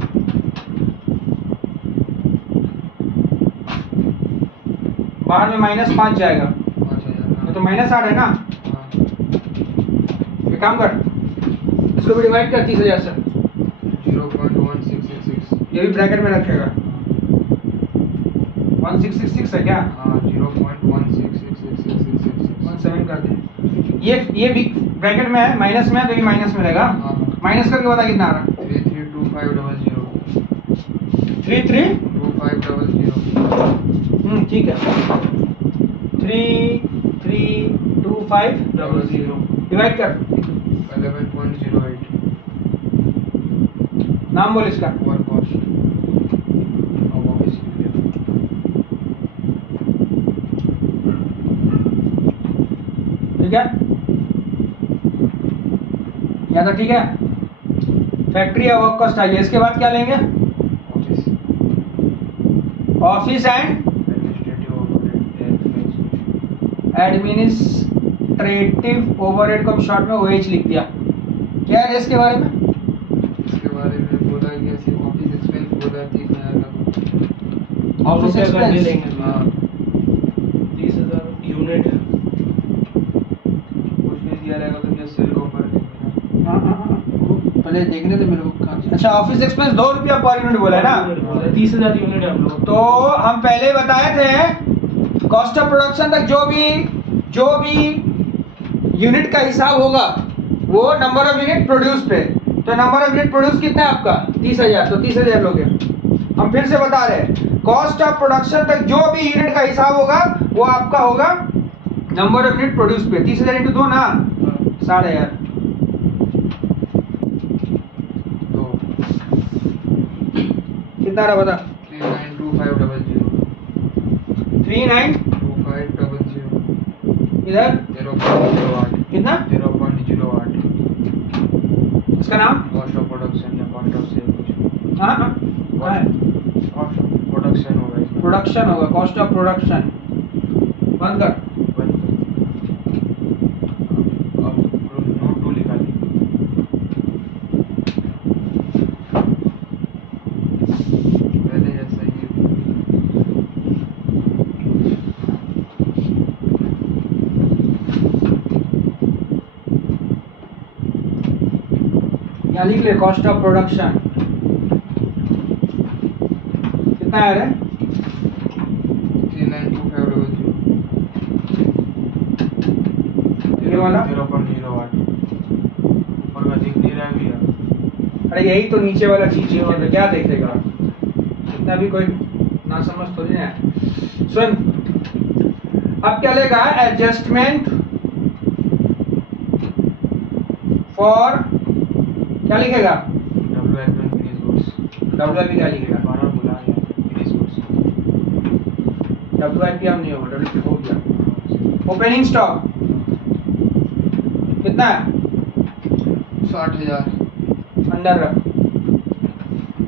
बाहर में -5 जाएगा, 5,000 ये तो -8 है ना। हाँ एक काम कर, इसको भी डिवाइड कर 30,000 से। 0.1666 ये भी ब्रैकेट में रखेगा। 1666 है क्या? हाँ 0.166666 17 कर दे। ये भी ब्रैकेट में है, माइनस में है तो ये माइनस में रहेगा। हाँ माइनस करके बता कितना आ रहा है? 332500 332500 ठीक है। 332500 डिवाइड कर। 11.08 नाम बोल इसका। वर्क कॉस्ट अब ऑफिस के लिए ठीक है, यहाँ तक ठीक है। फैक्ट्री या वर्क कॉस्ट आइए, इसके बाद क्या लेंगे? Office office and administrative overhead को हम शॉर्ट में OH लिख दिया। क्या है इसके बारे में? इसके बारे में बोला कि ऐसे ऑफिस एक्सपेंस बोला 30,000 का ऑफिस एक्सपेंस हाँ 30,000 यूनिट कुछ नहीं दिया रहेगा तो क्या सेल का ऊपर देंगे हाँ, पहले देखने तो मेरे को कहाँ से- अच्छा ऑफिस एक्सपेंस 2 रुपया पर यूनिट बोला है ना। 30,000 यूनिट है हम लोग। तो हम पहले बताए थे कॉस्ट ऑफ प्रोडक्शन तक जो भी यूनिट का हिसाब होगा वो नंबर ऑफ यूनिट प्रोड्यूस पे। तो नंबर ऑफ यूनिट प्रोड्यूस कितना है आपका? 30,000, तो 30,000 लोगे। हम फिर से बता रहे हैं कॉस्ट ऑफ प्रोडक्शन तक जो भी यूनिट का हिसाब होगा वो आपका होगा नंबर ऑफ यूनिट प्रोड्यूस पे। 30,000 इंटू 2 ना 1,500। तो कितना रहा बता? 392500 392500 इधर 0.08 कितना? 0.08 इसका नाम? कॉस्ट ऑफ प्रोडक्शन या कॉस्ट ऑफ सेल कुछ हाँ है कॉस्ट ऑफ प्रोडक्शन होगा इसमें प्रोडक्शन होगा, कॉस्ट ऑफ प्रोडक्शन। बंद कर। अब नोट 2 लिखा ली पहले जैसा ही यहाँ लिख ले कॉस्ट ऑफ प्रोडक्शन कितना आ रहा है? 392500 ये वाला 0.08 ऊपर का दिख नहीं रहा है भैया। अरे यही तो नीचे वाला चीज है, और क्या देखेगा इतना भी कोई ना समझ थोड़ी ना है। सुन, अब क्या लेगा? एडजस्टमेंट फॉर क्या लिखेगा? WIP and finish goods WIP क्या लिखेगा? बारह बोला है finish goods WIP अब नहीं होगा, WIP हो गया। ओपनिंग स्टॉक कितना है? 60,000 अंदर रख।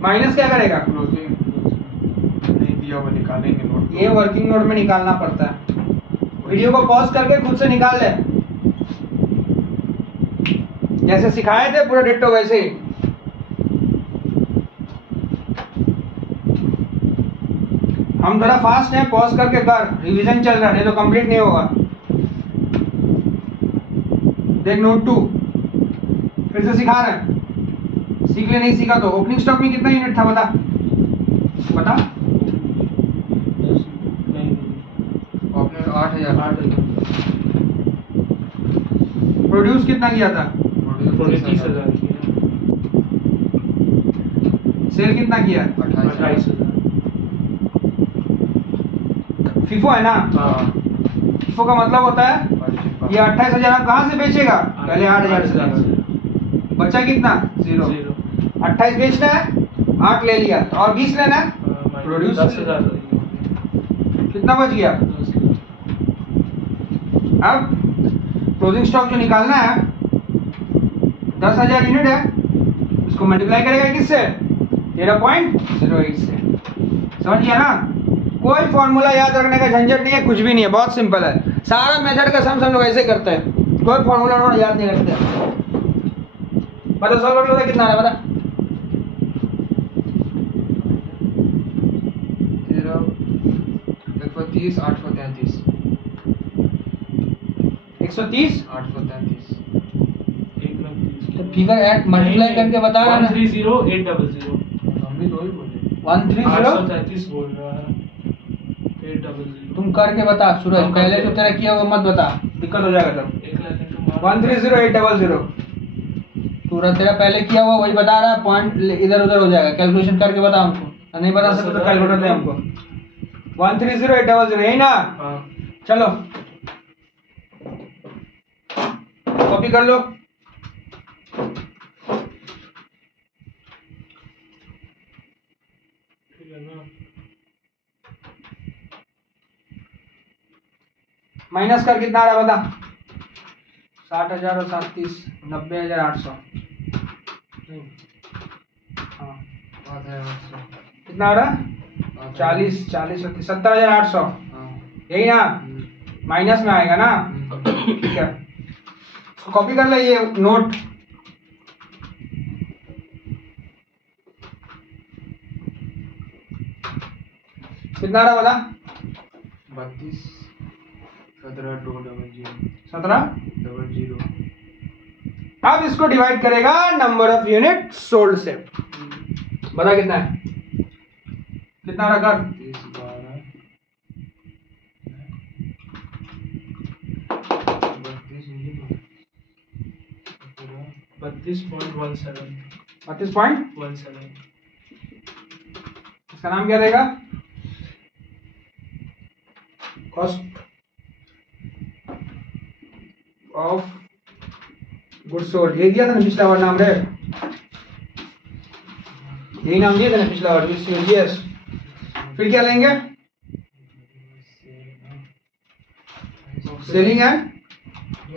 माइनस क्या करेगा? क्लोजिंग नहीं दिया वो निकालेंगे नोट। ये वर्किंग नोट में निकालना पड़ता है। वीडियो को पॉज करके खुद से निकाल ले, जैसे सिखाए थे पूरा डिट्टो वैसे ही। हम थोड़ा फास्ट हैं, पॉज करके कर, रिवीजन चल रहा है, नहीं तो कंप्लीट नहीं होगा। देख नोट 2 फिर से सिखा रहे हैं, सीख ले। नहीं सीखा तो ओपनिंग स्टॉक में कितना यूनिट था बता बता। आपने 8,000 प्रोड्यूस कितना किया था? थोड़ी 30,000 की है। सेल कितना किया? 28,000। फीफो है ना? हाँ। फीफो का मतलब होता है ये 28,000 आप कहाँ से बेचेगा? पहले 8,000 से लेगा। बचा कितना? 0। 28 बेचना है, 8 ले लिया, तो और 20 लेना है। प्रोड्यूस 10,000 कितना बच गया? अब क्लोजिंग स्टॉक जो निकालना है 10,000 यूनिट है, उसको मल्टीप्लाई करेगा किससे? 13.08 से। समझ गया ना? कोई फॉर्मूला याद रखने का झंझट नहीं है, कुछ भी नहीं है, बहुत सिंपल है। सारा मेथड का सम लोग ऐसे करते हैं, कोई फॉर्मूला उन्होंने याद नहीं रखते। बता सॉल्व कर लो, कितना आ रहा है बता। 130 833 130 833 तो फिगर ऐड मल्टीप्लाई करके बता रहा ना। 130,800। हम भी तो ही बोले 130 833 बोल रहा है। 800। तुम करके बता सूरज, पहले जो तेरा किया वो मत बता, दिक्कत हो जाएगा तब। 130,800 पूरा तेरा पहले किया हुआ वही बता रहा है, पॉइंट इधर उधर हो जाएगा, कैलकुलेशन करके बता हमको। नहीं बता सकते तो कैलकुलेटर दे हमको। 130,800 यही ना? हाँ। चलो कॉपी कर लो। ठीक है ना? माइनस कर कितना आ रहा है बता। 60,000 और 37 90,800। हाँ 5,800 कितना आ रहा है? 40 40 70,800 यही ना? माइनस में आएगा ना? ठीक है, कॉपी कर ले ये नोट। कितना रहा बता? 32 17 200 17। 00 अब इसको डिवाइड करेगा नंबर ऑफ यूनिट सोल्ड से, बता कितना है? कितना रहा कर? 30 12 32.17। 32.17। इसका नाम क्या रहेगा? Cost of good sold. ये दिया था ना पिछला बार नाम रे, यही नाम दिया था ना पिछला बार, यस। फिर क्या लेंगे? सेलिंग एंड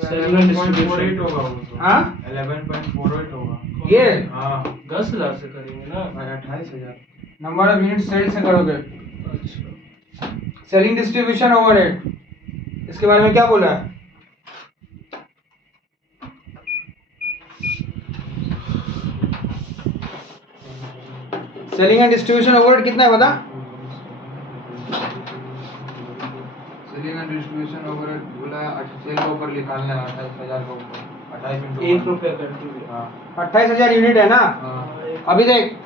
11.48 होगा वो तो। हाँ 11.48 होगा ये हाँ 10,000 से करेंगे ना? और 28,000 नंबर ऑफ यूनिट सेल से करोगे। अच्छा। सेलिंग डिस्ट्रीब्यूशन ओवरहेड, इसके बारे में क्या बोला है? सेलिंग एंड डिस्ट्रीब्यूशन ओवरहेड कितना है बता? सेलिंग एंड डिस्ट्रीब्यूशन ओवरहेड बोला है सेल के ऊपर निकालना है 28,000 के ऊपर 28 1 रुपया कर दीजिए। हाँ 28,000 यूनिट है ना? हाँ अभी देख,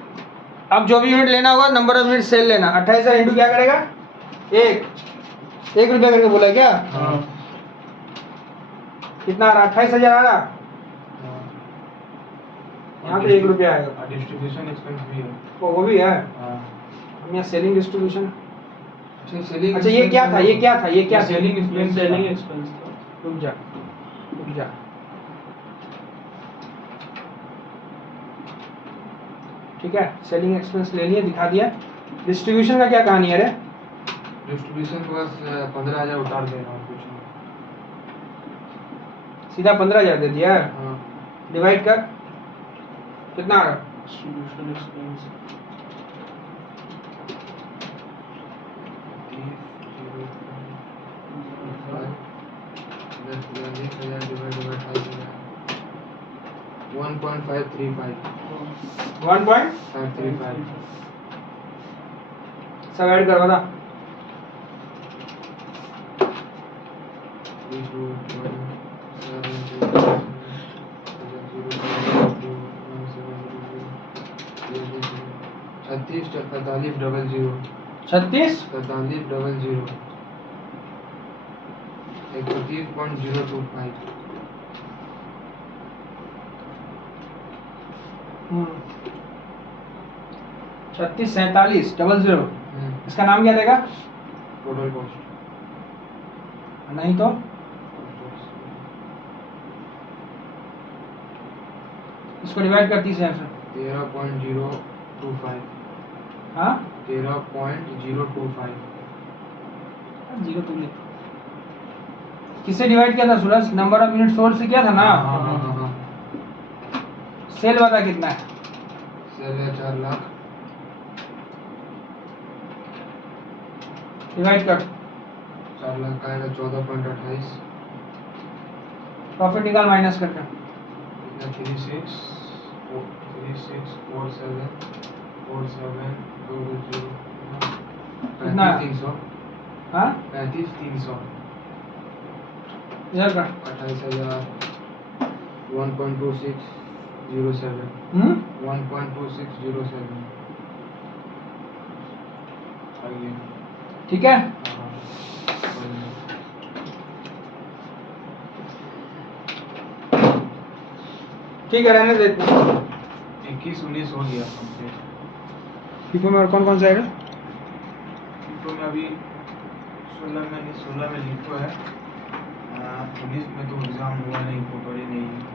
अब जो भी यूनिट लेना होगा नंबर ऑफ यूनिट सेल लेना। 28,000 इंटू क्या करेगा, 1 रुपया करके बोला क्या, हाँ कितना आ रहा, 28,000 आ रहा, यहाँ तो 1 रुपया आएगा। डिस्ट्रीब्यूशन एक्सपेंस भी है। वो भी है, हाँ हम यहाँ सेलिंग डिस्ट्रीब्यूशन। सेलिंग अच्छा ये क्या था, ये क्या था, ये क्या था? सेलिंग सेलिंग एक्सपेंस एक्सपेंस था। रुक जा, रुक जा, ठीक है, सेलिंग एक्सपेंस ले लिए, दिखा दिया। डिस्ट्रीब्यूशन का क्या कहानी है रे? डिस्ट्रीब्यूशन के पास 15,000 उतार देना और कुछ नहीं। सीधा 15,000 दे दिया, हाँ डिवाइड कर, कितना आ रहा? डिस्ट्रीब्यूशन एक्सपेंस 1.535 सब ऐड कर बता। छत्तीस 4300 36 4300 130.025 36 47 00। इसका नाम क्या देगा? टोटल कॉस्ट नहीं तो इसको डिवाइड कर 30,000 से। 13.025 हाँ 13.025 जीरो टू लिख। किससे डिवाइड किया था सूरज? नंबर ऑफ यूनिट सोल्ड से किया था ना। हाँ सेल वाला कितना है? सेल है 4 लाख डिवाइड कर, 4 लाख का आएगा 14.28 प्रॉफिट निकाल माइनस करके। 3647 कितना? 35,300 हाँ 35,300 इधर कर। 28,000 1.2607 1.2607 आइए ठीक है, ठीक है, रहने दे। 21-19 हो गया कंप्लीट। फीफो में और कौन कौन सा है? तो में अभी 16 में लिखो है, 19 में तो एग्जाम हुआ नहीं, पेपर ही नहीं है।